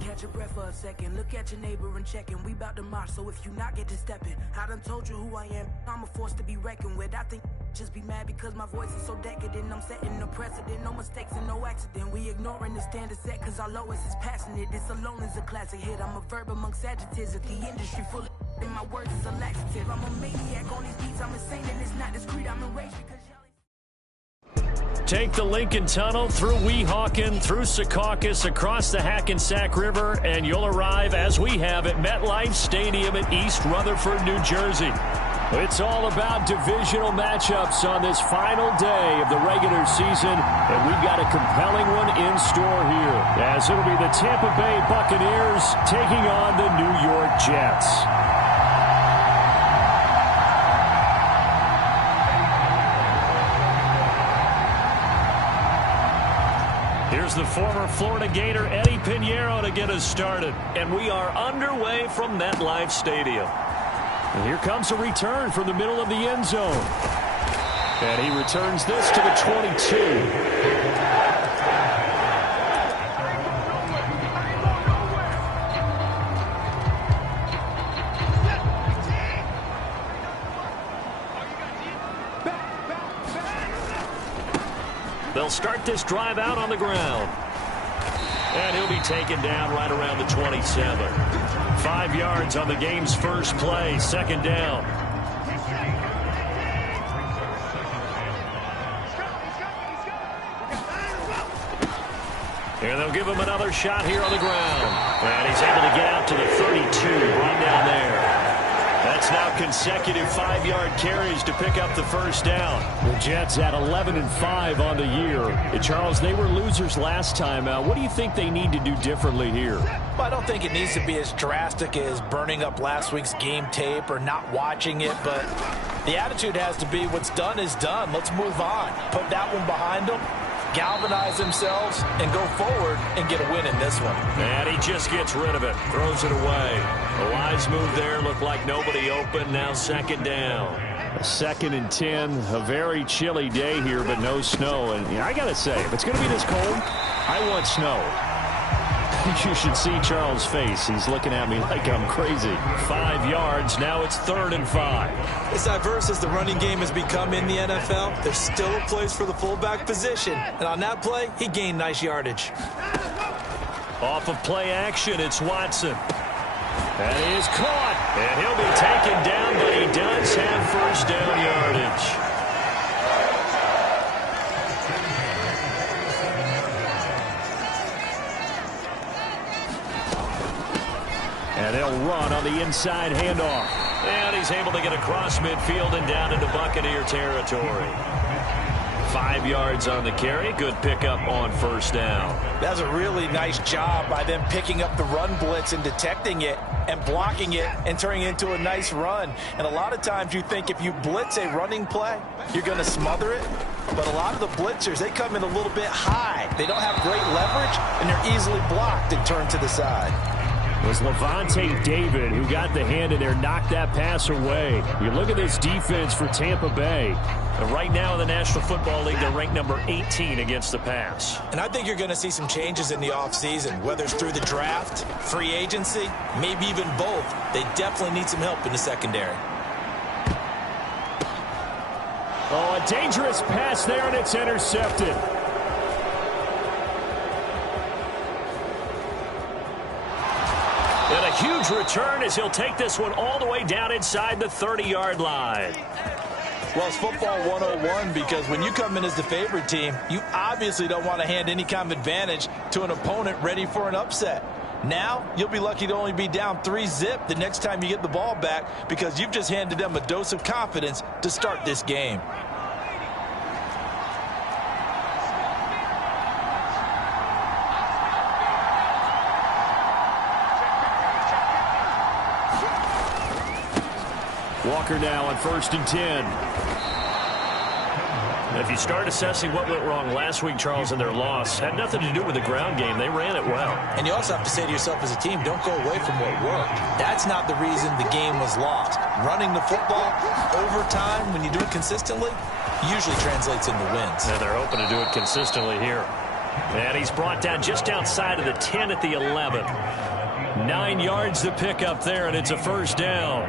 Catch your breath for a second. Look at your neighbor and checking. We bout to march, so if you not get to stepping. I done told you who I am. I'm a force to be reckoned with. I think just be mad because my voice is so decadent. I'm setting a precedent. No mistakes and no accident. We ignoring the standard set cause our lowest is passionate. This alone is a classic hit. I'm a verb amongst adjectives. If the industry full of and my words is a laxative. I'm a maniac on these beats. I'm insane and it's not discreet. I'm enraged because take the Lincoln Tunnel through Weehawken, through Secaucus, across the Hackensack River, and you'll arrive, as we have, at MetLife Stadium in East Rutherford, New Jersey. It's all about divisional matchups on this final day of the regular season, and we've got a compelling one in store here, as it'll be the Tampa Bay Buccaneers taking on the New York Jets. Here's the former Florida Gator Eddie Pinheiro to get us started. And we are underway from MetLife Stadium. And here comes a return from the middle of the end zone. And he returns this to the 22. They'll start this drive out on the ground. And he'll be taken down right around the 27. 5 yards on the game's first play, second down. And they'll give him another shot here on the ground. And he's able to get out to the 32, brought down there. That's now consecutive 5-yard carries to pick up the first down. The Jets at 11-5 on the year. And Charles, they were losers last time out. What do you think they need to do differently here? Well, I don't think it needs to be as drastic as burning up last week's game tape or not watching it, but the attitude has to be what's done is done. Let's move on. Put that one behind them, galvanize themselves, and go forward and get a win in this one. And he just gets rid of it, throws it away. A wise move there, looked like nobody open, now second down. A 2nd and 10, a very chilly day here, but no snow. And I got to say, if it's going to be this cold, I want snow. You should see Charles' face. He's looking at me like I'm crazy. 5 yards. Now it's 3rd and 5. As diverse as the running game has become in the NFL, there's still a place for the fullback position. And on that play, he gained nice yardage. Off of play action, it's Watson. And he is caught. And he'll be taken down, but he does have first down yardage. And they'll run on the inside handoff. And he's able to get across midfield and down into Buccaneer territory. 5 yards on the carry. Good pickup on first down. That's a really nice job by them picking up the run blitz and detecting it and blocking it and turning it into a nice run. And a lot of times you think if you blitz a running play, you're going to smother it. But a lot of the blitzers, they come in a little bit high. They don't have great leverage, and they're easily blocked and turned to the side. It was Levante David who got the hand in there, knocked that pass away. You look at this defense for Tampa Bay. And right now in the National Football League, they're ranked number 18 against the pass. And I think you're going to see some changes in the offseason, whether it's through the draft, free agency, maybe even both. They definitely need some help in the secondary. Oh, a dangerous pass there, and it's intercepted. And a huge return as he'll take this one all the way down inside the 30-yard line. Well, it's football 101 because when you come in as the favorite team, you obviously don't want to hand any kind of advantage to an opponent ready for an upset. Now, you'll be lucky to only be down 3-zip the next time you get the ball back because you've just handed them a dose of confidence to start this game. Walker now on 1st and 10. If you start assessing what went wrong last week, Charles, in their loss, had nothing to do with the ground game. They ran it well. And you also have to say to yourself as a team, don't go away from what worked. That's not the reason the game was lost. Running the football over time, when you do it consistently, usually translates into wins. And they're hoping to do it consistently here. And he's brought down just outside of the 10 at the 11. 9 yards to pick up there, and it's a first down.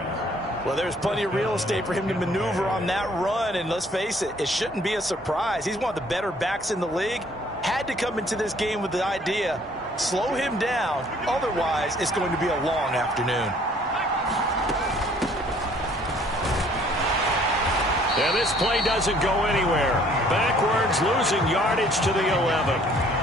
Well, there's plenty of real estate for him to maneuver on that run, and let's face it, it shouldn't be a surprise. He's one of the better backs in the league. Had to come into this game with the idea, slow him down, otherwise it's going to be a long afternoon. And this play doesn't go anywhere. Backwards, losing yardage to the 11.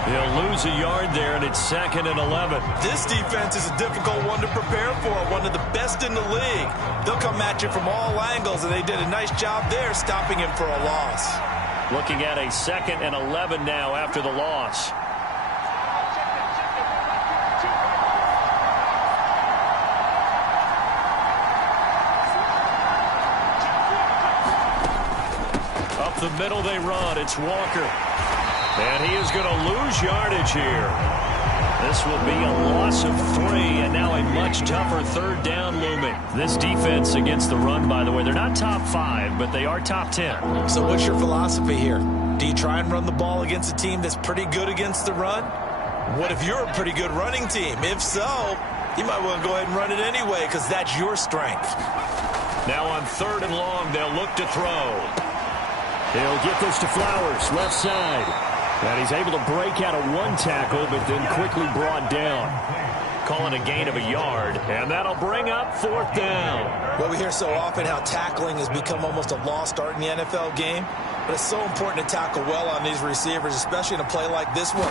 He'll lose a yard there, and it's 2nd and 11. This defense is a difficult one to prepare for, one of the best in the league. They'll come at you from all angles, and they did a nice job there stopping him for a loss. Looking at a 2nd and 11 now after the loss. Up the middle they run. It's Walker. And he is going to lose yardage here. This will be a loss of 3, and now a much tougher 3rd down looming. This defense against the run, by the way, they're not top 5, but they are top 10. So what's your philosophy here? Do you try and run the ball against a team that's pretty good against the run? What if you're a pretty good running team? If so, you might want to go ahead and run it anyway because that's your strength. Now on 3rd and long, they'll look to throw. He'll get this to Flowers, left side. And he's able to break out of 1 tackle, but then quickly brought down. Calling a gain of a yard, and that'll bring up 4th down. Well, we hear so often how tackling has become almost a lost art in the NFL game, but it's so important to tackle well on these receivers, especially in a play like this one.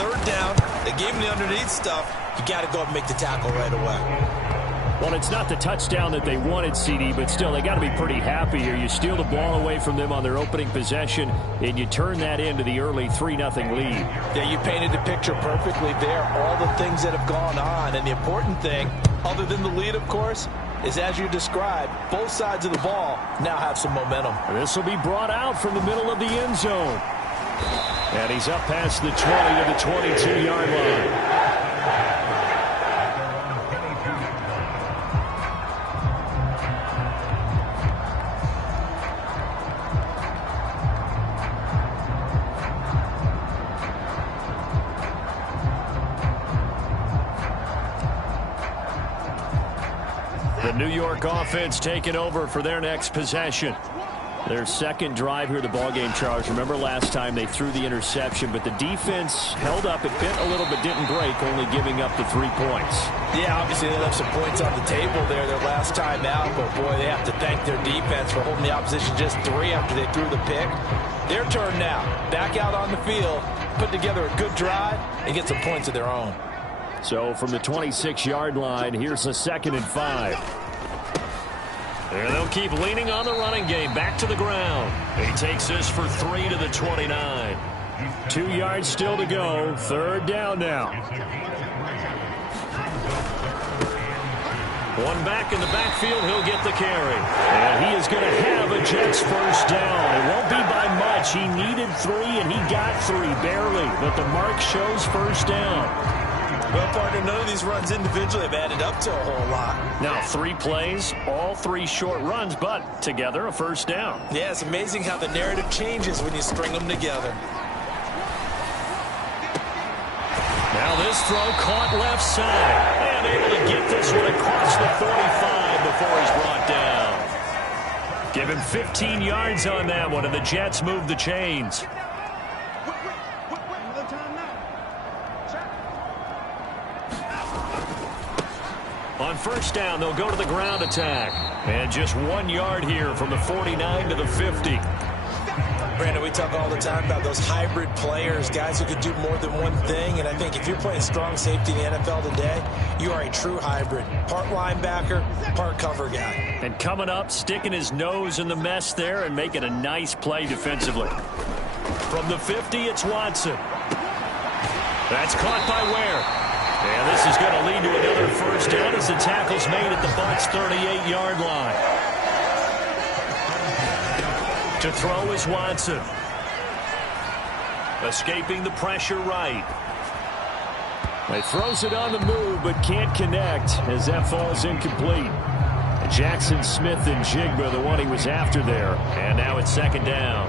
3rd down, they gave him the underneath stuff. You got to go up and make the tackle right away. Well, it's not the touchdown that they wanted, CD, but still, they got to be pretty happy here. You steal the ball away from them on their opening possession, and you turn that into the early 3-0 lead. Yeah, you painted the picture perfectly there, all the things that have gone on. And the important thing, other than the lead, of course, is as you described, both sides of the ball now have some momentum. This will be brought out from the middle of the end zone. And he's up past the 20 to the 22-yard line. The New York offense taking over for their next possession. Their 2nd drive here, the ballgame, Charles. Remember last time they threw the interception, but the defense held up. It bent a little but didn't break, only giving up the 3 points. Yeah, obviously they left some points on the table there their last time out, but boy, they have to thank their defense for holding the opposition just 3 after they threw the pick. Their turn now. Back out on the field, put together a good drive, and get some points of their own. So from the 26-yard line, here's a 2nd and 5. And they'll keep leaning on the running game. Back to the ground. He takes this for 3 to the 29. 2 yards still to go. 3rd down now. One back in the backfield. He'll get the carry. And he is going to have a Jets first down. It won't be by much. He needed 3, and he got 3, barely. But the mark shows first down. Well, partner, none of these runs individually have added up to a whole lot. Now, 3 plays, all 3 short runs, but together a first down. Yeah, it's amazing how the narrative changes when you string them together. Now this throw caught left side. And able to get this one across the 45 before he's brought down. Give him 15 yards on that one, and the Jets move the chains. On first down, they'll go to the ground attack. And just 1 yard here from the 49 to the 50. Brandon, we talk all the time about those hybrid players, guys who could do more than one thing. And I think if you're playing strong safety in the NFL today, you are a true hybrid. Part linebacker, part cover guy. And coming up, sticking his nose in the mess there and making a nice play defensively. From the 50, it's Watson. That's caught by Ware. And this is going to lead to another first down as the tackle's made at the Bucs' 38-yard line. To throw is Watson. Escaping the pressure right. He throws it on the move but can't connect as that falls incomplete. Jackson Smith and Jigba, the one he was after there. And now it's 2nd down.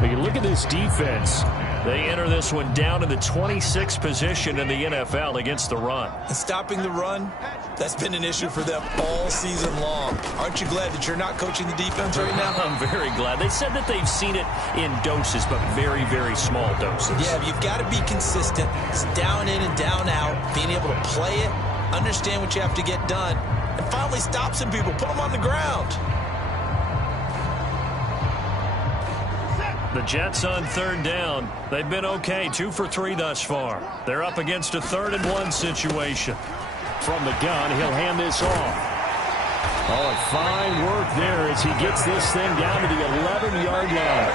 But you look at this defense. They enter this one down in the 26th position in the NFL against the run. And stopping the run, that's been an issue for them all season long. Aren't you glad that you're not coaching the defense right now? I'm very glad. They said that they've seen it in doses, but very, very small doses. Yeah, you've got to be consistent. It's down in and down out, being able to play it, understand what you have to get done, and finally stop some people, put them on the ground. The Jets on third down. They've been okay, 2 for 3 thus far. They're up against a 3rd-and-1 situation. From the gun, he'll hand this off. Oh, fine work there as he gets this thing down to the 11-yard line.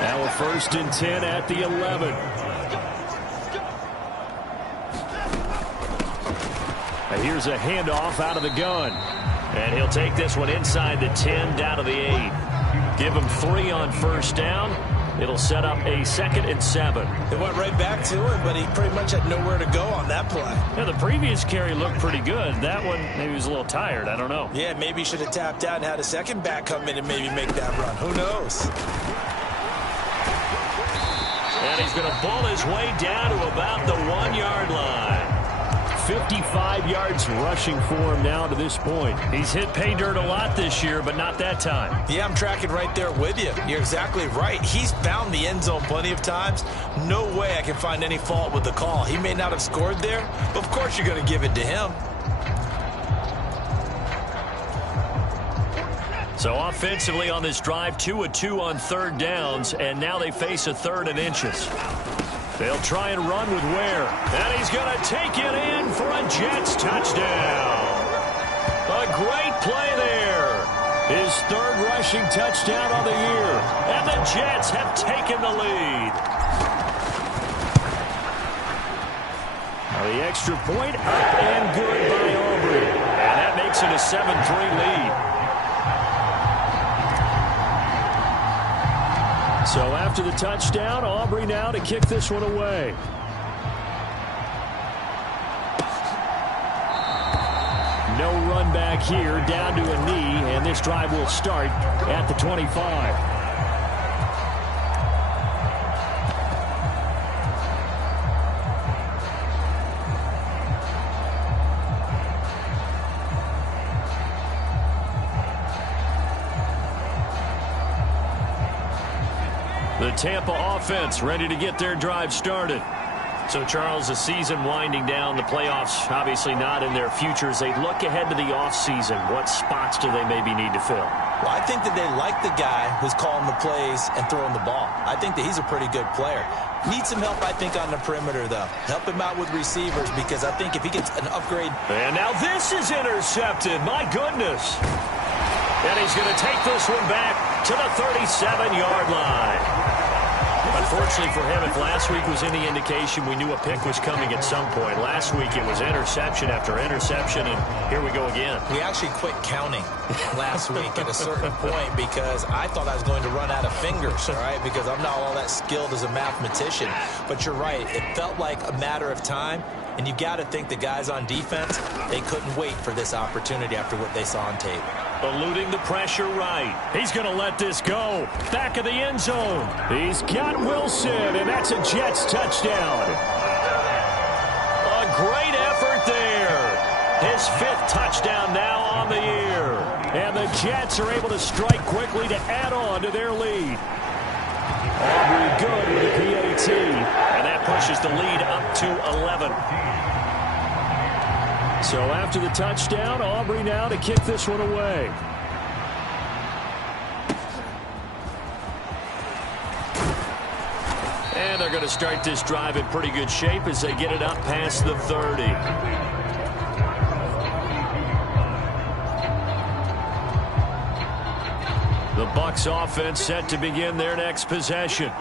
Now a 1st and 10 at the 11. And here's a handoff out of the gun. And he'll take this one inside the 10 down to the 8. Give him 3 on 1st down. It'll set up a 2nd and 7. They went right back to him, but he pretty much had nowhere to go on that play. Yeah, the previous carry looked pretty good. That one, maybe he was a little tired. I don't know. Yeah, maybe he should have tapped out and had a second back come in and maybe make that run. Who knows? And he's going to ball his way down to about the 1-yard line. 55 yards rushing for him now to this point. He's hit pay dirt a lot this year, but not that time. Yeah, I'm tracking right there with you. You're exactly right. He's found the end zone plenty of times. No way I can find any fault with the call. He may not have scored there, but of course you're going to give it to him. So offensively on this drive, 2 of 2 on 3rd downs, and now they face a 3rd and inches. They'll try and run with Ware. And he's going to take it in for a Jets touchdown. A great play there. His 3rd rushing touchdown of the year. And the Jets have taken the lead. Now the extra point up and good by Aubrey. And that makes it a 7-3 lead. So after the touchdown, Aubrey now to kick this one away. No run back here, down to a knee, and this drive will start at the 25. The Tampa offense ready to get their drive started. So, Charles, the season winding down, the playoffs obviously not in their futures. They look ahead to the offseason. What spots do they maybe need to fill? Well, I think that they like the guy who's calling the plays and throwing the ball. I think that he's a pretty good player. Needs some help, I think, on the perimeter, though. Help him out with receivers because I think if he gets an upgrade. And now this is intercepted. My goodness. And he's going to take this one back to the 37-yard line. Unfortunately for him, if last week was any indication, we knew a pick was coming at some point. Last week it was interception after interception, and here we go again. We actually quit counting last week at a certain point because I thought I was going to run out of fingers, all right, because I'm not all that skilled as a mathematician. But you're right. It felt like a matter of time, and you got to think the guys on defense, they couldn't wait for this opportunity after what they saw on tape. Eluding the pressure right. He's going to let this go. Back of the end zone. He's got Wilson, and that's a Jets touchdown. A great effort there. His 5th touchdown now on the year. And the Jets are able to strike quickly to add on to their lead. Aubrey good with the PAT. And that pushes the lead up to 11. So after the touchdown, Aubrey now to kick this one away. And they're going to start this drive in pretty good shape as they get it up past the 30. The Bucs offense set to begin their next possession.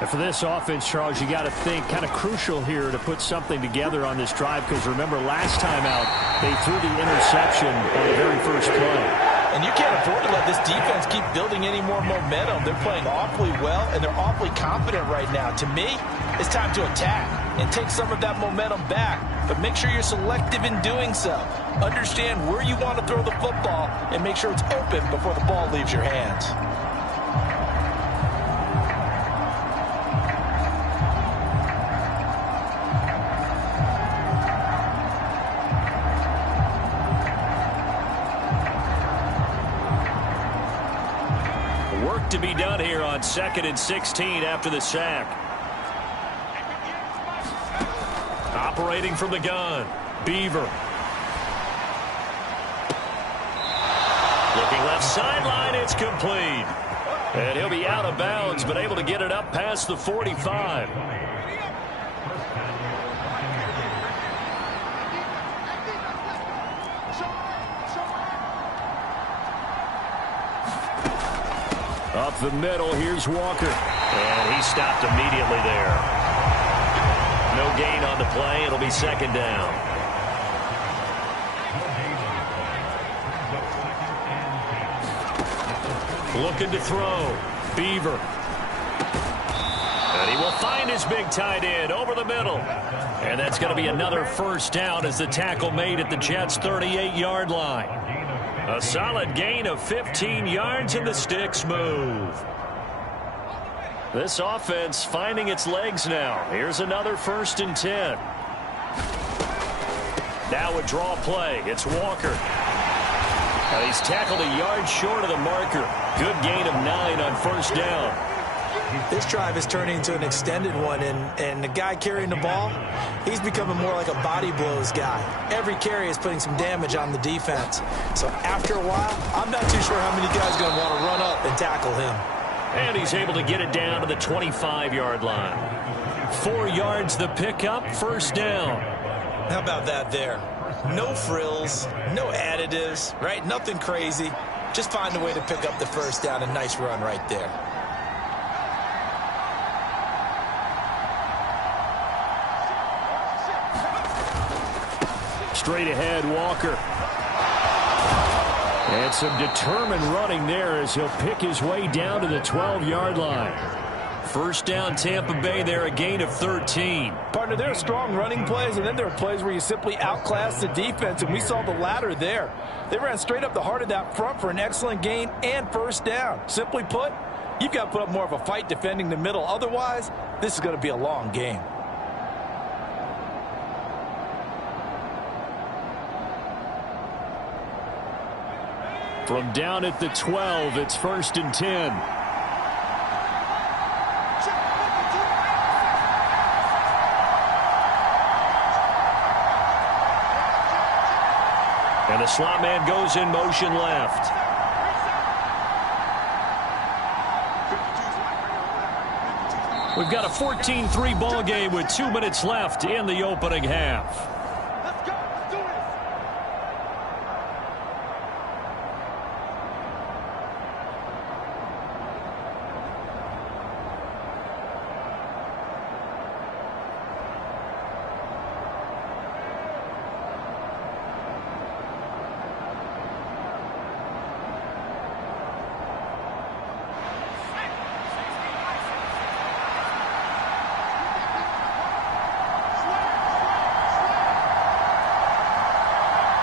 And for this offense, Charles, you got to think kind of crucial here to put something together on this drive because remember last time out they threw the interception on the very first play. And you can't afford to let this defense keep building any more momentum. They're playing awfully well, and they're awfully confident right now. To me, it's time to attack and take some of that momentum back. But make sure you're selective in doing so. Understand where you want to throw the football and make sure it's open before the ball leaves your hands. to be done here on 2nd and 16 after the sack. Operating from the gun, Beaver. Looking left sideline, it's complete. And he'll be out of bounds, but able to get it up past the 45. Up the middle, here's Walker. And he stopped immediately there. No gain on the play. It'll be 2nd down. Looking to throw. Beaver. And he will find his big tight end over the middle. And that's going to be another 1st down as the tackle made at the Jets' 38-yard line. A solid gain of 15 yards and the sticks move. This offense finding its legs now. Here's another 1st and 10. Now a draw play. It's Walker. And he's tackled a yard short of the marker. Good gain of 9 on 1st down. This drive is turning into an extended one, and the guy carrying the ball, he's becoming more like a body blows guy. Every carry is putting some damage on the defense. So after a while, I'm not too sure how many guys are going to want to run up and tackle him. And he's able to get it down to the 25-yard line. 4 yards the pickup, 1st down. How about that there? No frills, no additives, right? Nothing crazy. Just find a way to pick up the 1st down. A nice run right there. Straight ahead, Walker. And some determined running there as he'll pick his way down to the 12-yard line. 1st down, Tampa Bay there, a gain of 13. Partner, there are strong running plays, and then there are plays where you simply outclass the defense, and we saw the latter there. They ran straight up the heart of that front for an excellent gain and 1st down. Simply put, you've got to put up more of a fight defending the middle. Otherwise, this is going to be a long game. From down at the 12, it's 1st and 10. And the slot man goes in motion left. We've got a 14-3 ball game with 2 minutes left in the opening half.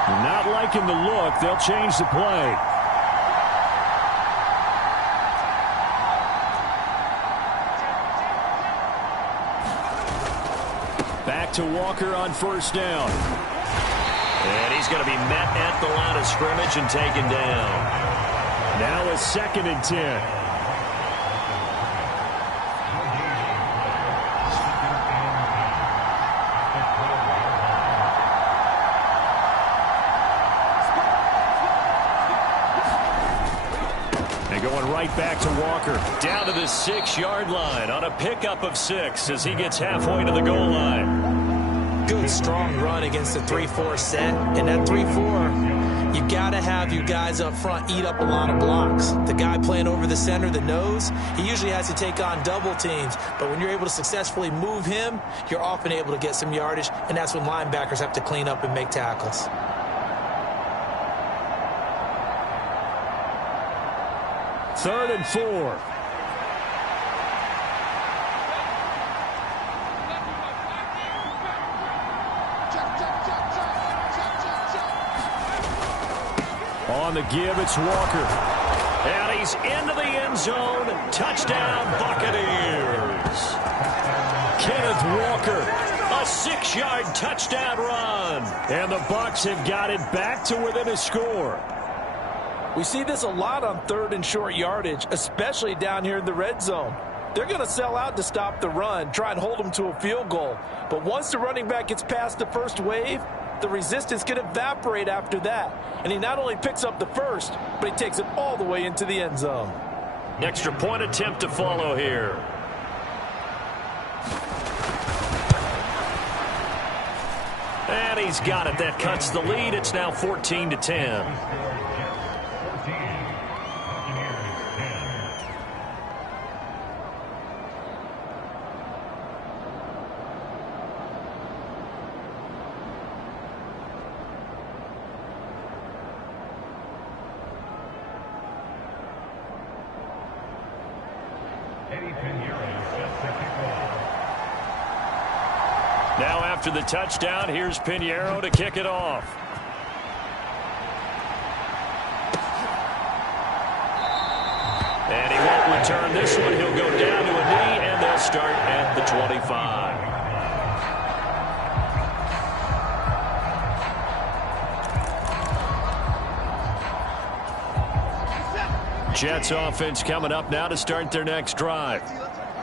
Not liking the look. They'll change the play. Back to Walker on 1st down. And he's going to be met at the line of scrimmage and taken down. Now a 2nd and 10. Going right back to Walker. Down to the 6-yard line on a pickup of 6 as he gets halfway to the goal line. Good, strong run against the 3-4 set. And that 3-4, you got to have your guys up front eat up a lot of blocks. The guy playing over the center, the nose, he usually has to take on double teams. But when you're able to successfully move him, you're often able to get some yardage, and that's when linebackers have to clean up and make tackles. 3rd and 4. On the give, it's Walker. And he's into the end zone. Touchdown, Buccaneers. Kenneth Walker, a 6-yard touchdown run. And the Bucs have got it back to within a score. We see this a lot on 3rd and short yardage, especially down here in the red zone. They're going to sell out to stop the run, try and hold them to a field goal. But once the running back gets past the first wave, the resistance can evaporate after that. And he not only picks up the first, but he takes it all the way into the end zone. Extra point attempt to follow here. And he's got it. That cuts the lead. It's now 14-10. Now after the touchdown, here's Pinheiro to kick it off. And he won't return this one. He'll go down to a knee, and they'll start at the 25. Jets offense coming up now to start their next drive.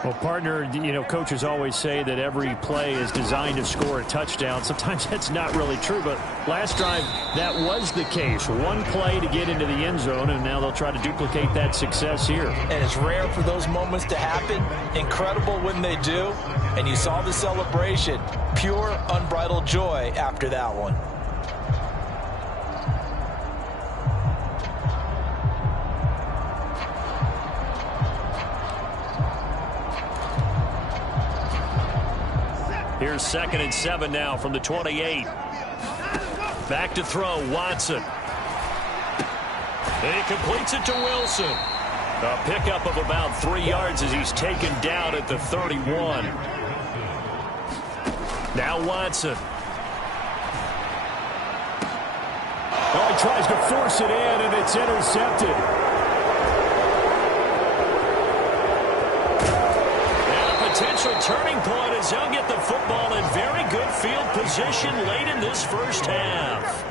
Well, partner, you know, coaches always say that every play is designed to score a touchdown. Sometimes that's not really true, but last drive, that was the case. One play to get into the end zone, and now they'll try to duplicate that success here. And it's rare for those moments to happen. Incredible when they do. And you saw the celebration. Pure, unbridled joy after that one. Here's 2nd and 7 now from the 28. Back to throw, Watson. And he completes it to Wilson. A pickup of about 3 yards as he's taken down at the 31. Now Watson. Oh, he tries to force it in, and it's intercepted. Potential turning point as they'll get the football in very good field position late in this first half.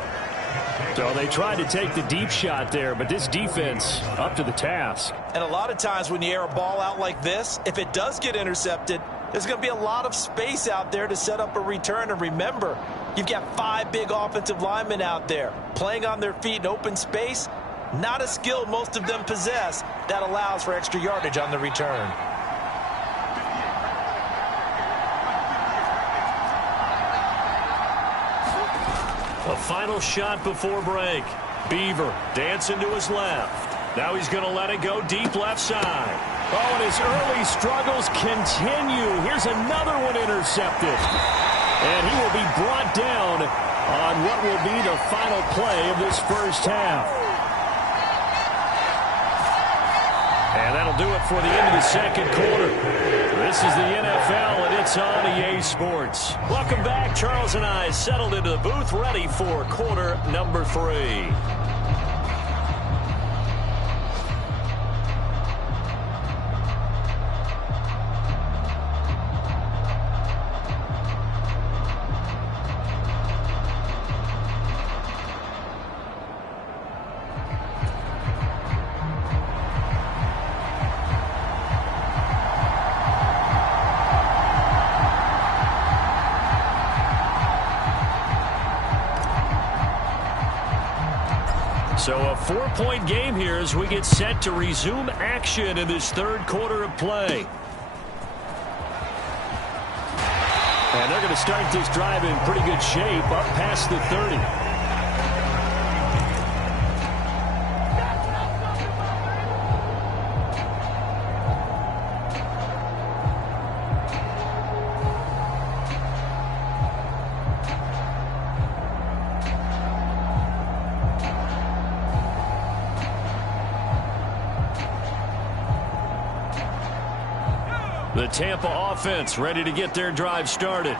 So they tried to take the deep shot there, but this defense up to the task. And a lot of times when you air a ball out like this, if it does get intercepted, there's going to be a lot of space out there to set up a return. And remember, you've got 5 big offensive linemen out there playing on their feet in open space. Not a skill most of them possess that allows for extra yardage on the return. A final shot before break. Beaver dancing to his left. Now he's going to let it go deep left side. Oh, and his early struggles continue. Here's another one intercepted. And he will be brought down on what will be the final play of this first half. And that'll do it for the end of the second quarter. This is the NFL, and it's on EA Sports. Welcome back. Charles and I settled into the booth, ready for quarter number 3. So a 4-point game here as we get set to resume action in this third quarter of play. And they're going to start this drive in pretty good shape up past the 30. The Tampa offense ready to get their drive started.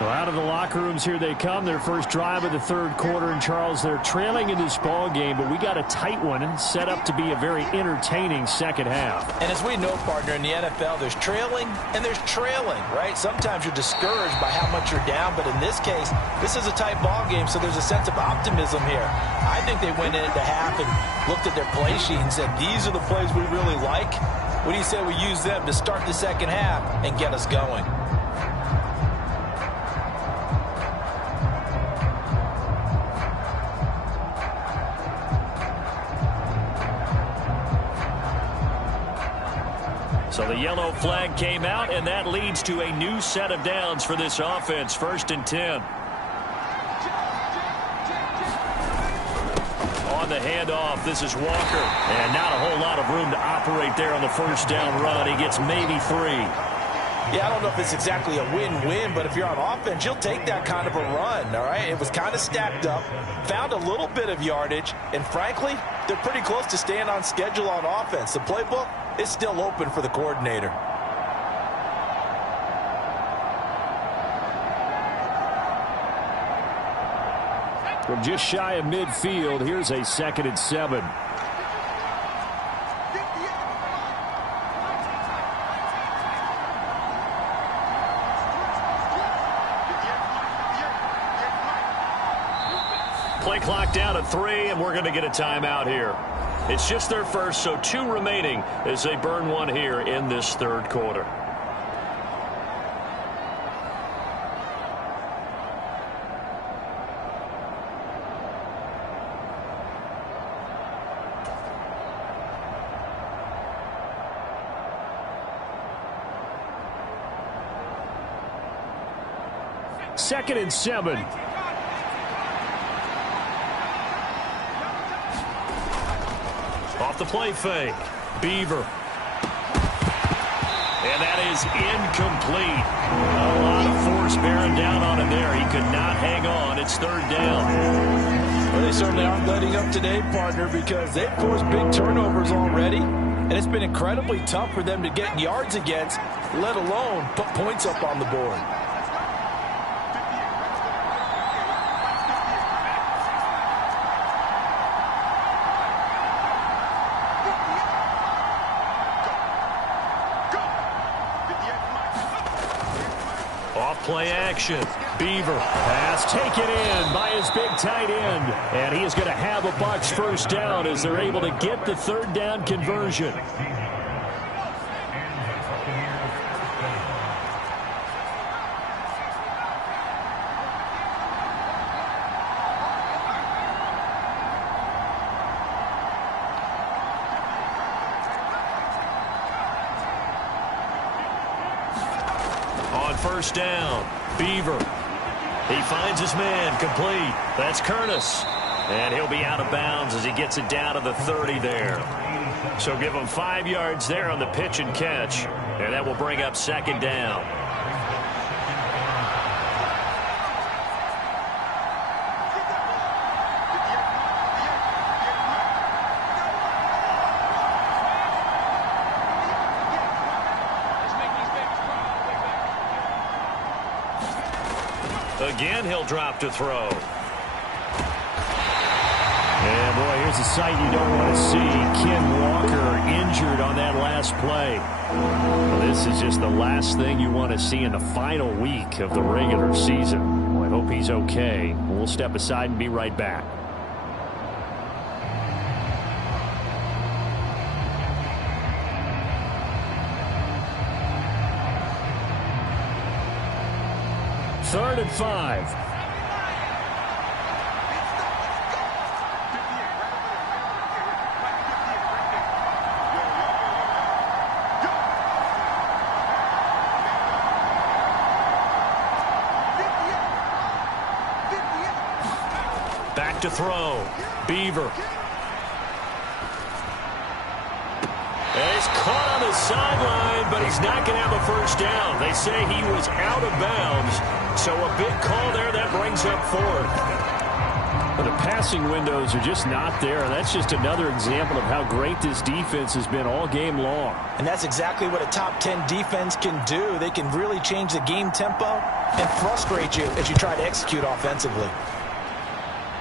Well, out of the locker rooms here they come. Their first drive of the third quarter. And, Charles, they're trailing in this ball game, but we got a tight one and set up to be a very entertaining second half. And as we know, partner, in the NFL, there's trailing and there's trailing, right? Sometimes you're discouraged by how much you're down, but in this case, this is a tight ball game, so there's a sense of optimism here. I think they went into half and looked at their play sheet and said, these are the plays we really like. What do you say we use them to start the second half and get us going? So the yellow flag came out, and that leads to a new set of downs for this offense. 1st and 10. On the handoff, this is Walker. And not a whole lot of room to operate there on the first down run. He gets maybe 3. Yeah, I don't know if it's exactly a win-win, but if you're on offense, you'll take that kind of a run, all right? It was kind of stacked up, found a little bit of yardage, and frankly, they're pretty close to staying on schedule on offense. The playbook is still open for the coordinator. From just shy of midfield, here's a 2nd and 7. Play clock down at 3, and we're going to get a timeout here. It's just their first, so 2 remaining as they burn one here in this third quarter. Second and 7. Off the play fake. Beaver. And that is incomplete. A lot of force bearing down on him there. He could not hang on. It's 3rd down. Well, they certainly aren't letting up today, partner, because they've forced big turnovers already. And it's been incredibly tough for them to get yards against, let alone put points up on the board. Play action. Beaver. Pass taken in by his big tight end. And he is going to have a Bucs first down as they're able to get the 3rd down conversion. First down. Beaver. He finds his man. Complete. That's Curtis. And he'll be out of bounds as he gets it down to the 30 there. So give him 5 yards there on the pitch and catch. And that will bring up 2nd down. Again, he'll drop to throw. And, boy, here's a sight you don't want to see. Ken Walker injured on that last play. Well, this is just the last thing you want to see in the final week of the regular season. Well, I hope he's okay. We'll step aside and be right back. Third and 5. Back to throw. Beaver. And he's caught on the sideline, but he's not going to have a first down. They say he was out of bounds. So a big call there that brings up 4th. The passing windows are just not there. That's just another example of how great this defense has been all game long. And that's exactly what a top 10 defense can do. They can really change the game tempo and frustrate you as you try to execute offensively.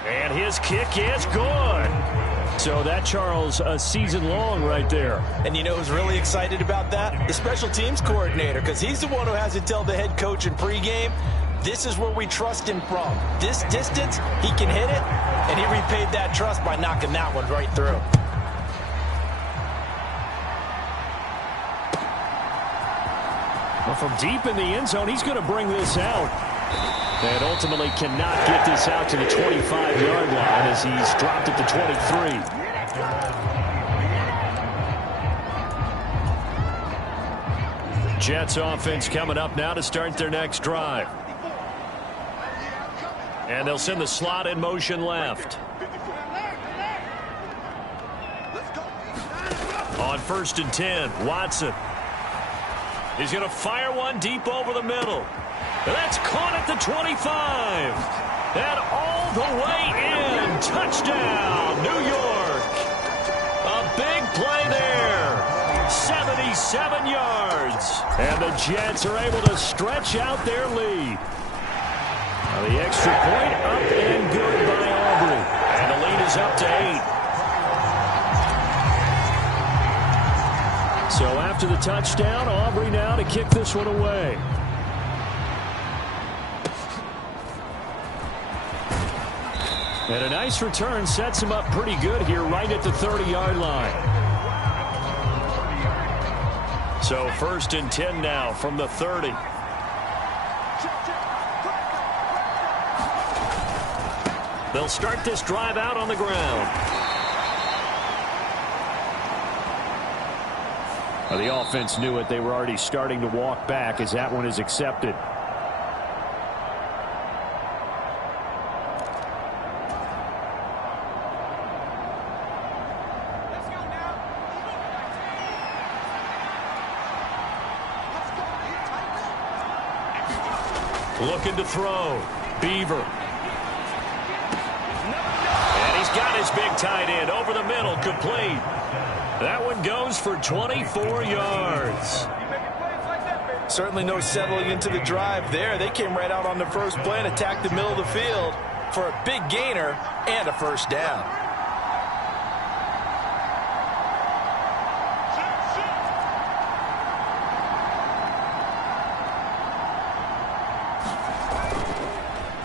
And his kick is good. So that, Charles, a season long right there. And you know who's really excited about that? The special teams coordinator, because he's the one who has to tell the head coach in pregame, this is where we trust him from. This distance, he can hit it, and he repaid that trust by knocking that one right through. Well, from deep in the end zone, he's going to bring this out. And ultimately cannot get this out to the 25-yard line as he's dropped at the 23. Jets offense coming up now to start their next drive. And they'll send the slot in motion left. On 1st and 10, Watson. He's going to fire one deep over the middle. That's caught at the 25. And all the way in. Touchdown, New York. A big play there. 77 yards. And the Jets are able to stretch out their lead. Now the extra point up and good by Aubrey. And the lead is up to 8. So after the touchdown, Aubrey now to kick this one away. And a nice return sets him up pretty good here right at the 30-yard line. So 1st and 10 now from the 30. They'll start this drive out on the ground. Well, the offense knew it. They were already starting to walk back as that one is accepted. Looking to throw. Beaver. And he's got his big tight end over the middle, complete. That one goes for 24 yards. Certainly no settling into the drive there. They came right out on the first play and attacked the middle of the field for a big gainer and a first down.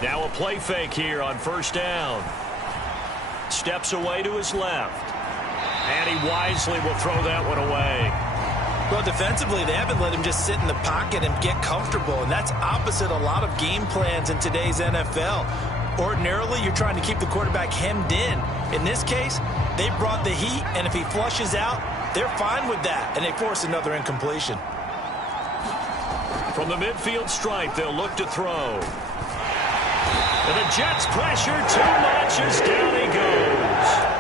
Now a play fake here on 1st down. Steps away to his left. And he wisely will throw that one away. Well, defensively, they haven't let him just sit in the pocket and get comfortable, and that's opposite a lot of game plans in today's NFL. Ordinarily, you're trying to keep the quarterback hemmed in. In this case, they brought the heat, and if he flushes out, they're fine with that, and they force another incompletion. From the midfield stripe, they'll look to throw. And the Jets pressure too much as down he goes.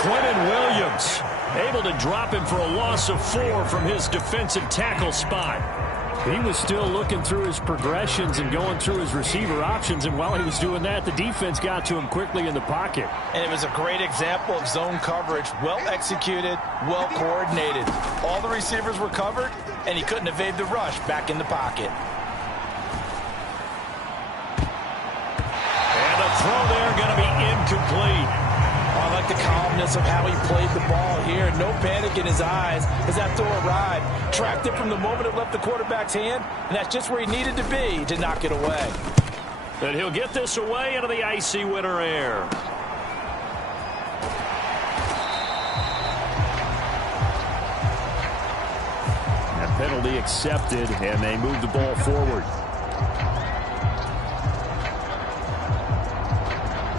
Quentin Williams able to drop him for a loss of 4 from his defensive tackle spot. He was still looking through his progressions and going through his receiver options, and while he was doing that, the defense got to him quickly in the pocket. And it was a great example of zone coverage. Well executed, well coordinated. All the receivers were covered, and he couldn't evade the rush back in the pocket. And the throw there going to be incomplete. I like the calmness of how he played the ball here. No panic in his eyes as that throw arrived. Tracked it from the moment it left the quarterback's hand, and that's just where he needed to be to knock it away. And he'll get this away into the icy winter air. That penalty accepted, and they move the ball forward.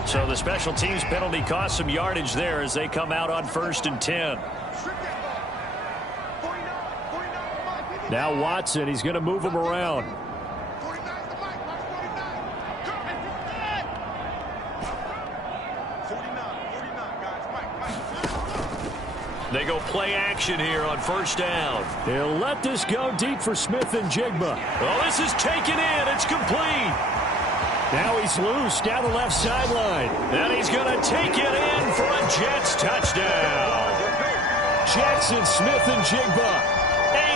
So the special teams penalty cost some yardage there as they come out on 1st and 10. Now Watson, he's going to move him around. They go play action here on 1st down. They'll let this go deep for Smith and Jigba. Oh, this is taken in. It's complete. Now he's loose down the left sideline. And he's going to take it in for a Jets touchdown. Jackson Smith-Njigba.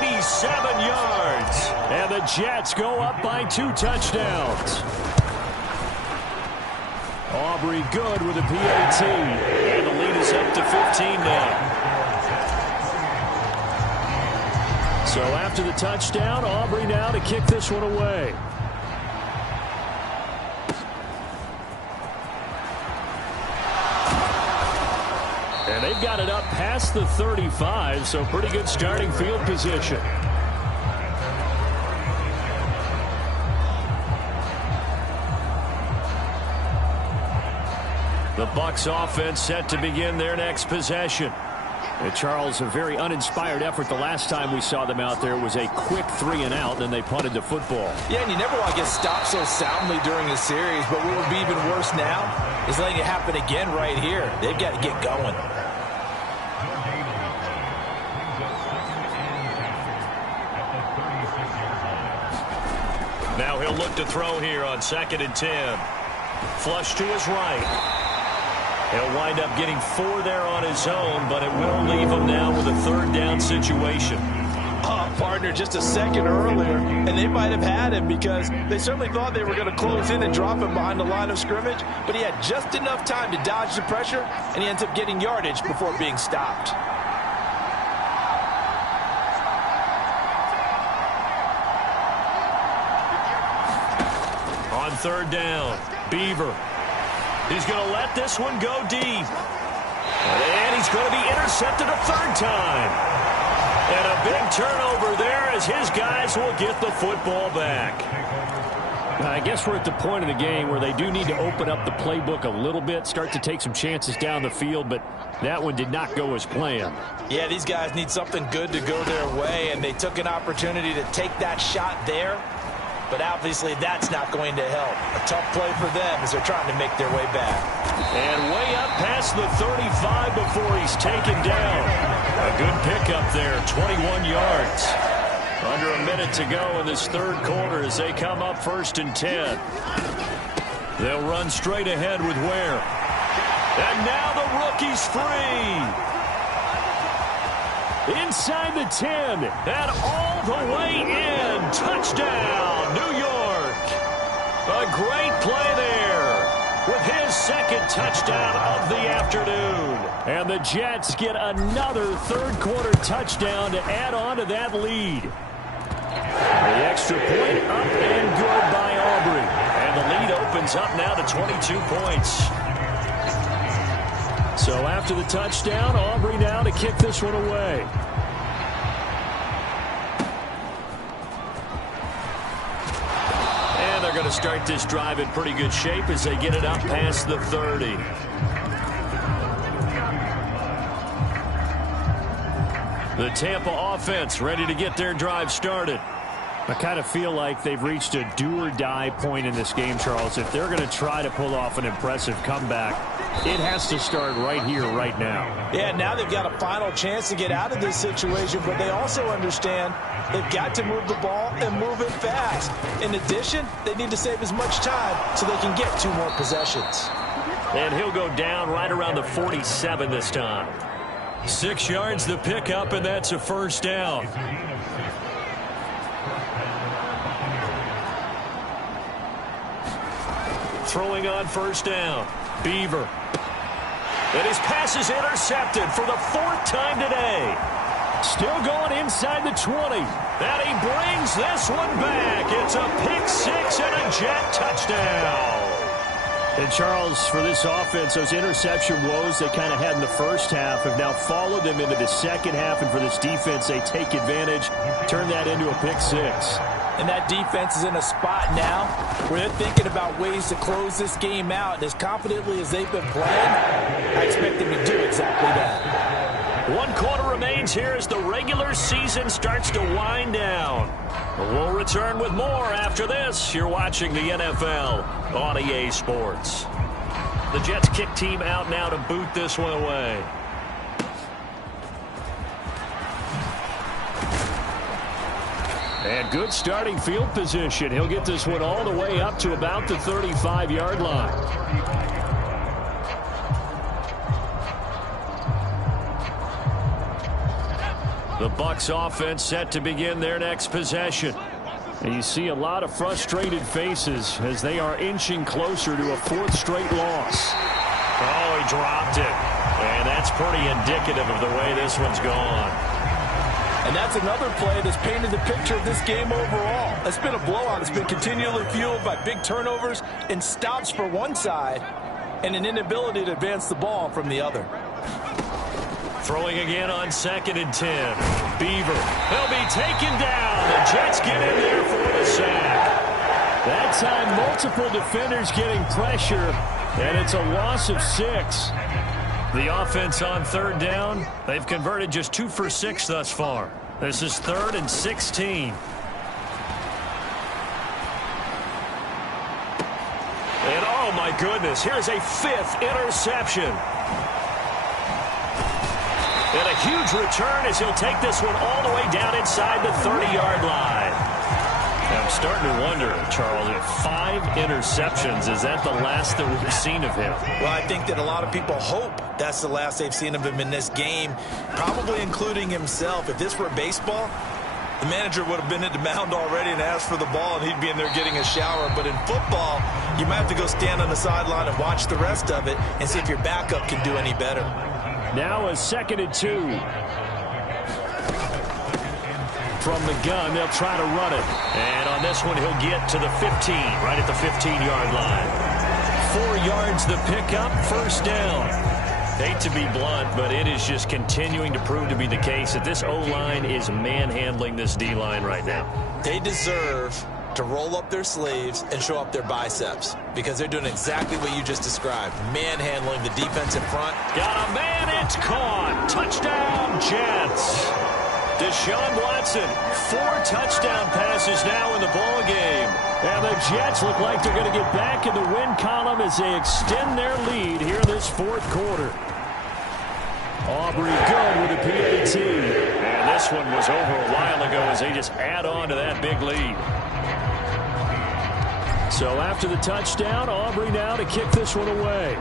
87 yards. And the Jets go up by 2 touchdowns. Aubrey good with a PAT. And the lead is up to 15 now. So after the touchdown, Aubrey now to kick this one away. And they've got it up past the 35, so pretty good starting field position. The Bucs offense set to begin their next possession. And Charles, a very uninspired effort the last time we saw them out there was a quick 3-and-out, and then they punted the football. Yeah, and you never want to get stopped so soundly during a series, but what would be even worse now is letting it happen again right here. They've got to get going. Now he'll look to throw here on 2nd and 10. Flush to his right. He'll wind up getting 4 there on his own, but it will leave him now with a 3rd down situation. Partner, just a second earlier, and they might have had him because they certainly thought they were going to close in and drop him behind the line of scrimmage, but he had just enough time to dodge the pressure, and he ends up getting yardage before being stopped. On 3rd down, Beaver. He's going to let this one go deep. And he's going to be intercepted a 3rd time. And a big turnover there as his guys will get the football back. I guess we're at the point of the game where they do need to open up the playbook a little bit, start to take some chances down the field, but that one did not go as planned. Yeah, these guys need something good to go their way, and they took an opportunity to take that shot there. But obviously that's not going to help. A tough play for them as they're trying to make their way back. And way up past the 35 before he's taken down. A good pickup there, 21 yards. Under a minute to go in this 3rd quarter as they come up 1st and 10. They'll run straight ahead with Ware. And now the rookie's free. Inside the 10 and all the way in. Touchdown, New York. A great play there with his 2nd touchdown of the afternoon. And the Jets get another 3rd quarter touchdown to add on to that lead. The extra point up and good by Aubrey. And the lead opens up now to 22 points. So after the touchdown, Aubrey now to kick this one away. And they're going to start this drive in pretty good shape as they get it up past the 30. The Tampa offense ready to get their drive started. I kind of feel like they've reached a do-or-die point in this game, Charles. If they're going to try to pull off an impressive comeback, it has to start right here, right now. Yeah, now they've got a final chance to get out of this situation, but they also understand they've got to move the ball and move it fast. In addition, they need to save as much time so they can get 2 more possessions. And he'll go down right around the 47 this time. 6 yards the pickup, and that's a 1st down. Throwing on 1st down. Beaver. And his pass is intercepted for the 4th time today. Still going inside the 20. And he brings this one back. It's a pick 6 and a Jet touchdown. And Charles, for this offense, those interception woes they kind of had in the first half have now followed them into the second half. And for this defense, they take advantage, turn that into a pick 6. And that defense is in a spot now where they're thinking about ways to close this game out. And as confidently as they've been playing, I expect them to do exactly that. 1 quarter remains here as the regular season starts to wind down. We'll return with more after this. You're watching the NFL on EA Sports. The Jets kick team out now to boot this one away. And good starting field position. He'll get this one all the way up to about the 35-yard line. The Bucs offense set to begin their next possession. And you see a lot of frustrated faces as they are inching closer to a fourth straight loss. Oh, he dropped it. And that's pretty indicative of the way this one's gone. And that's another play that's painted the picture of this game overall. It's been a blowout. It's been continually fueled by big turnovers and stops for one side and an inability to advance the ball from the other. Throwing again on 2nd and 10. Beaver. He'll be taken down. The Jets get in there for the sack. That time, multiple defenders getting pressure, and it's a loss of 6. The offense on 3rd down, they've converted just 2 for 6 thus far. This is 3rd and 16. And oh my goodness, here's a 5th interception. And a huge return as he'll take this one all the way down inside the 30-yard line. I'm starting to wonder, Charles, if 5 interceptions, is that the last that we've seen of him? Well, I think that a lot of people hope that's the last they've seen of him in this game, probably including himself. If this were baseball, the manager would have been at the mound already and asked for the ball, and he'd be in there getting a shower. But in football, you might have to go stand on the sideline and watch the rest of it and see if your backup can do any better. Now a 2nd and 2. From the gun, they'll try to run it. And on this one, he'll get to the 15, right at the 15-yard line. 4 yards the pickup, 1st down. Hate to be blunt, but it is just continuing to prove to be the case that this O-line is manhandling this D-line right now. They deserve to roll up their sleeves and show up their biceps because they're doing exactly what you just described, manhandling the defense in front. Got a man, it's caught. Touchdown, Jets. Deshaun Watson, 4 touchdown passes now in the ball game. And the Jets look like they're going to get back in the win column as they extend their lead here in this 4th quarter. Aubrey good with a PAT. And this one was over a while ago as they just add on to that big lead. So after the touchdown, Aubrey now to kick this one away.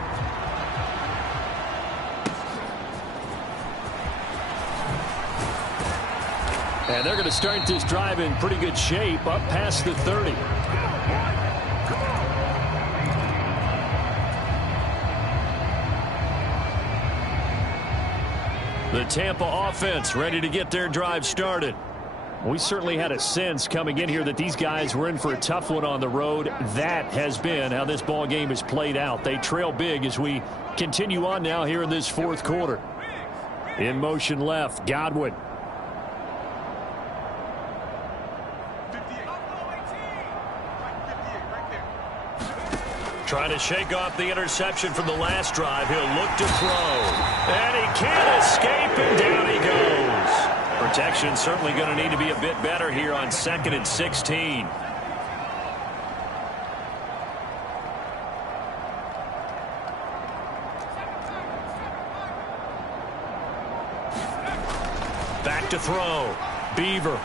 And they're going to start this drive in pretty good shape up past the 30. The Tampa offense ready to get their drive started. We certainly had a sense coming in here that these guys were in for a tough one on the road. That has been how this ball game has played out. They trail big as we continue on now here in this 4th quarter. In motion left, Godwin. Trying to shake off the interception from the last drive. He'll look to throw. And he can't escape, and down he goes. Protection certainly going to need to be a bit better here on 2nd and 16. Back to throw. Beaver.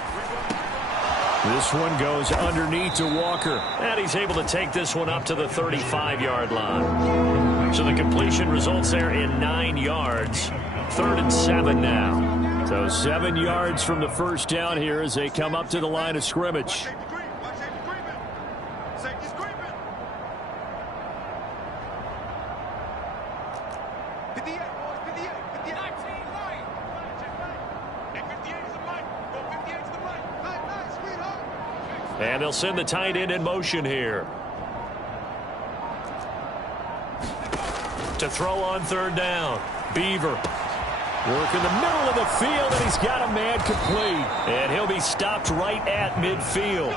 This one goes underneath to Walker. And he's able to take this one up to the 35-yard line. So the completion results there in 9 yards. 3rd and 7 now. So 7 yards from the 1st down here as they come up to the line of scrimmage. And they'll send the tight end in motion here. To throw on 3rd down. Beaver. Work in the middle of the field, and he's got a man complete. And he'll be stopped right at midfield.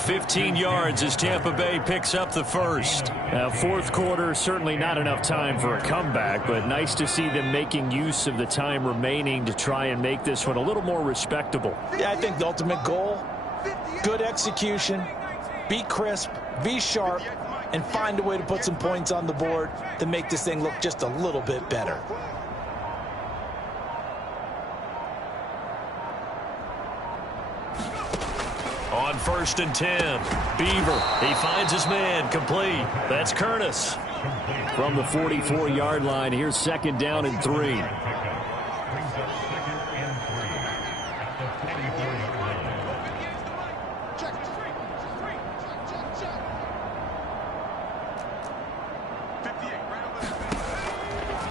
15 yards as Tampa Bay picks up the 1st. Now, 4th quarter, certainly not enough time for a comeback, but nice to see them making use of the time remaining to try and make this one a little more respectable. Yeah, I think the ultimate goal, good execution, be crisp, be sharp, and find a way to put some points on the board to make this thing look just a little bit better. 1st and 10. Beaver, he finds his man, complete. That's Curtis. From the 44-yard line, here's 2nd down and 3.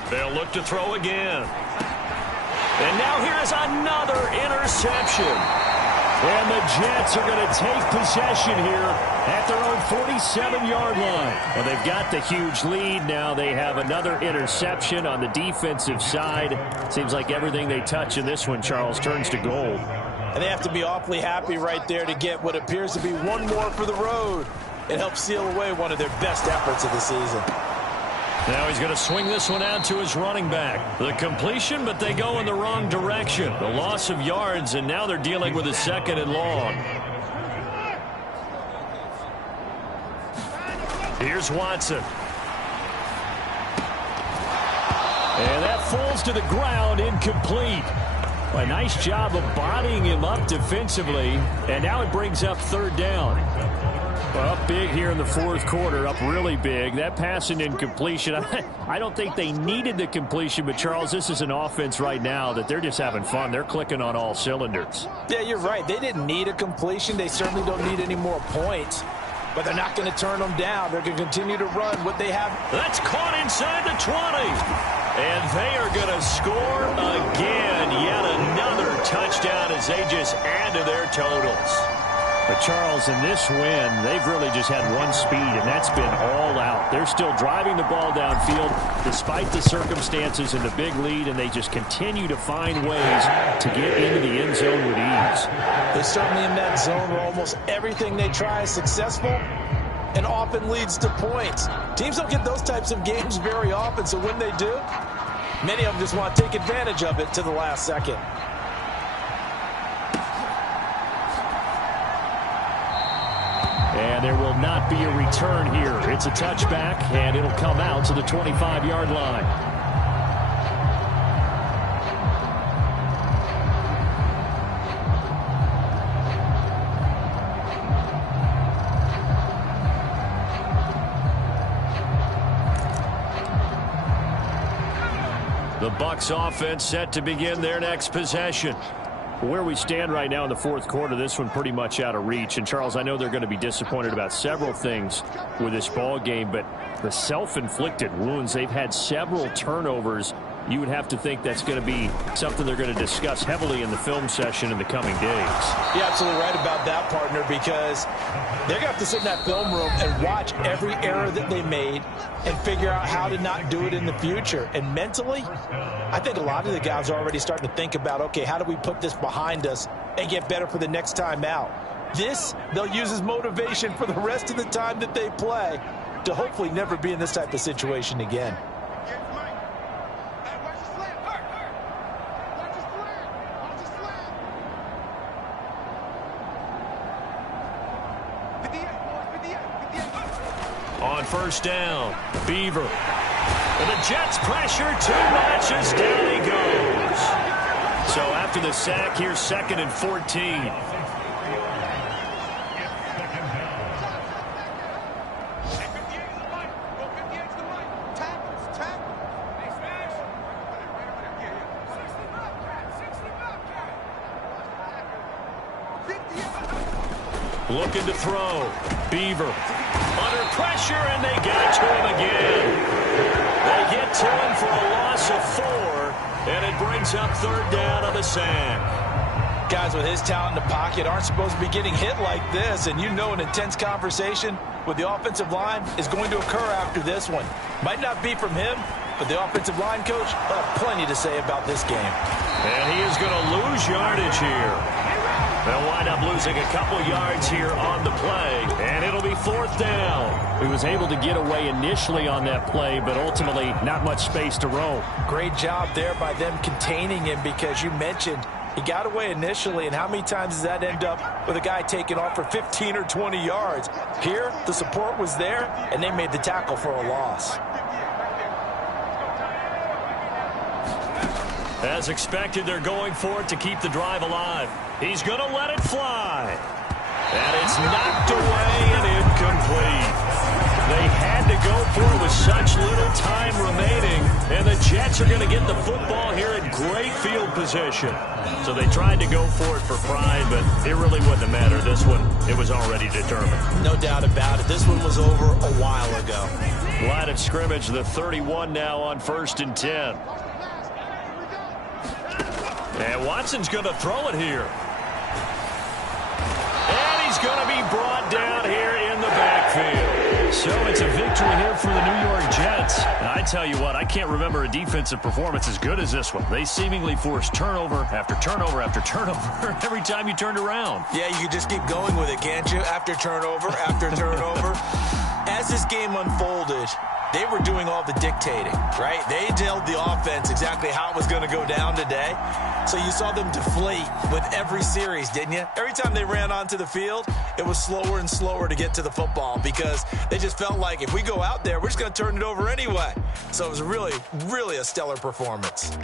They'll look to throw again. And now here's another interception. And the Jets are going to take possession here at their own 47-yard line. Well, they've got the huge lead. Now they have another interception on the defensive side. Seems like everything they touch in this one, Charles, turns to gold. And they have to be awfully happy right there to get what appears to be one more for the road. It helps seal away one of their best efforts of the season. Now he's going to swing this one out to his running back. The completion, but they go in the wrong direction. The loss of yards, and now they're dealing with a 2nd and long. Here's Watson. And that falls to the ground, incomplete. A nice job of bodying him up defensively, and now it brings up 3rd down. Well, up big here in the 4th quarter, up really big. That passing incompletion, I don't think they needed the completion, but, Charles, this is an offense right now that they're just having fun. They're clicking on all cylinders. Yeah, you're right. They didn't need a completion. They certainly don't need any more points, but they're not going to turn them down. They're going to continue to run what they have. That's caught inside the 20. And they are going to score again. Yet another touchdown as they just add to their totals. But, Charles, in this win, they've really just had one speed, and that's been all out. They're still driving the ball downfield despite the circumstances and the big lead, and they just continue to find ways to get into the end zone with ease. They're certainly in that zone where almost everything they try is successful and often leads to points. Teams don't get those types of games very often, so when they do, many of them just want to take advantage of it to the last second. And there will not be a return here. It's a touchback, and it'll come out to the 25-yard line. The Bucs offense set to begin their next possession. Where we stand right now in the 4th quarter, this one pretty much out of reach. And, Charles, I know they're going to be disappointed about several things with this ball game, but the self-inflicted wounds, they've had several turnovers. You would have to think that's going to be something they're going to discuss heavily in the film session in the coming days. You're absolutely right about that, partner, because they're going to have to sit in that film room and watch every error that they made and figure out how to not do it in the future. And mentally, I think a lot of the guys are already starting to think about, okay, how do we put this behind us and get better for the next time out? This, they'll use as motivation for the rest of the time that they play to hopefully never be in this type of situation again. On 1st down, Beaver. And the Jets pressure too much as down he goes. So after the sack, here's 2nd and 14. Looking to throw. Beaver under pressure, and they get to him again. They get to him for a loss of 4, and it brings up 3rd down on the sack. Guys with his talent in the pocket aren't supposed to be getting hit like this, and you know an intense conversation with the offensive line is going to occur after this one. Might not be from him, but the offensive line coach will have plenty to say about this game. And he is going to lose yardage here. They'll wind up losing a couple yards here on the play, and it'll be 4th down. He was able to get away initially on that play, but ultimately not much space to roam. Great job there by them containing him, because you mentioned he got away initially, and how many times does that end up with a guy taking off for 15 or 20 yards? Here, the support was there, and they made the tackle for a loss. As expected, they're going for it to keep the drive alive. He's going to let it fly. And it's knocked away and incomplete. They had to go for it with such little time remaining. And the Jets are going to get the football here in great field position. So they tried to go for it for pride, but it really wouldn't have mattered. This one, it was already determined. No doubt about it. This one was over a while ago. Line of scrimmage, the 31 now on 1st and 10. And Watson's going to throw it here. And he's going to be brought down here in the backfield. So it's a victory here for the New York Jets. And I tell you what, I can't remember a defensive performance as good as this one. They seemingly forced turnover after turnover after turnover every time you turned around. Yeah, you can just keep going with it, can't you? After turnover, after turnover. As this game unfolded, they were doing all the dictating, right? They told the offense exactly how it was going to go down today. So you saw them deflate with every series, didn't you? Every time they ran onto the field, it was slower and slower to get to the football because they just felt like if we go out there, we're just going to turn it over anyway. So it was really, really a stellar performance.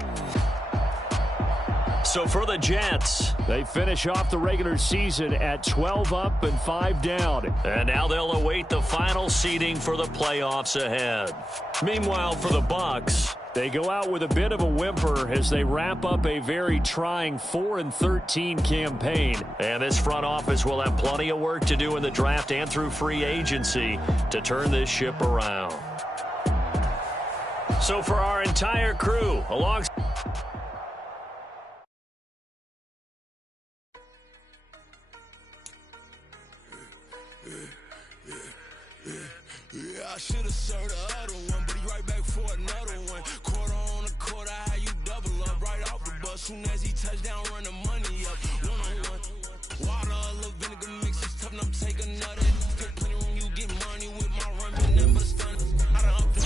So for the Jets, they finish off the regular season at 12 up and 5 down. And now they'll await the final seeding for the playoffs ahead. Meanwhile, for the Bucs, they go out with a bit of a whimper as they wrap up a very trying 4-13 campaign. And this front office will have plenty of work to do in the draft and through free agency to turn this ship around. So for our entire crew, alongside... Yeah, I should have served the other one, but he right back for another one. Quarter on a quarter, how you double up right off the bus. Soon as he touch down, run the money up. One-on-one. Water, a little vinegar mix, it's tough enough, take another. Still plenty room, you get money with my run, but nothing but stunners. I done up the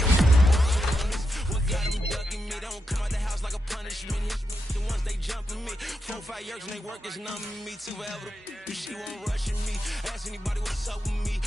what got him ducking me? They don't come out the house like a punishment. The ones they jumping me. 4-5 years and they work is numbing me. Too forever the she won't rushing me. Ask anybody what's up with me.